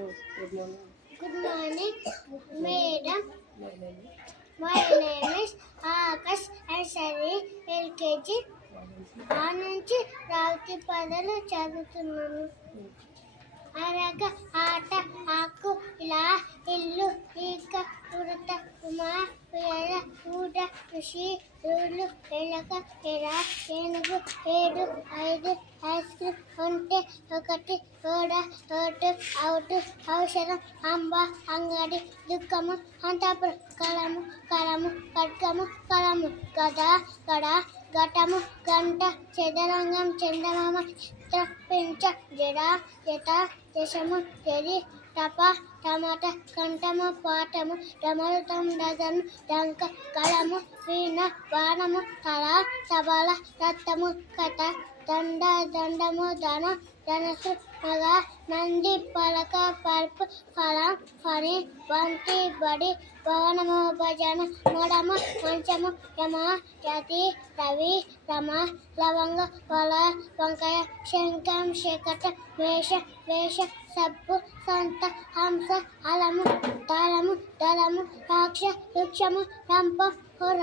Good morning. Good morning, madam. My name is My name is Akash and Sari LKG. ఆ నుంచి రావుకి పదలు చదువుతున్నాను. అరగ ఆట ఆకు ఇలా ఇల్లు ఈక ఉడత ఉమా ఉయల ఊడ ఋషి రూలు ఎలక ఎర ఏనుగు ఏడు ఐదు ఐస్ క్రీమ్ ఉంటే ఒకటి ఓడ ఓటు అవుటు ఔషధం అంబ అంగడి దుఃఖము అంతపురం కలము కలము ఖడ్గము కలము గద గడ ఘటము గంట చదరంగం చందమామ పించ జడ జట దశము జరి టప టమాట కంఠము పాఠము డమరుతం డజను డంక కలము వీణ బాణము తల తబల రక్తము కథ దండ దండము ధన ధనసు మగ నంది పలక పరుపు ఫలం ఫణి బంతి బడి భవనము భజన మడమ మంచము యమ యతి రవి రమ లవంగ వల వంకాయ శంఖం శకట వేష వేష సబ్బు సంత హంస అలము తాళము దళము రాక్ష వృక్షము రంప హొర.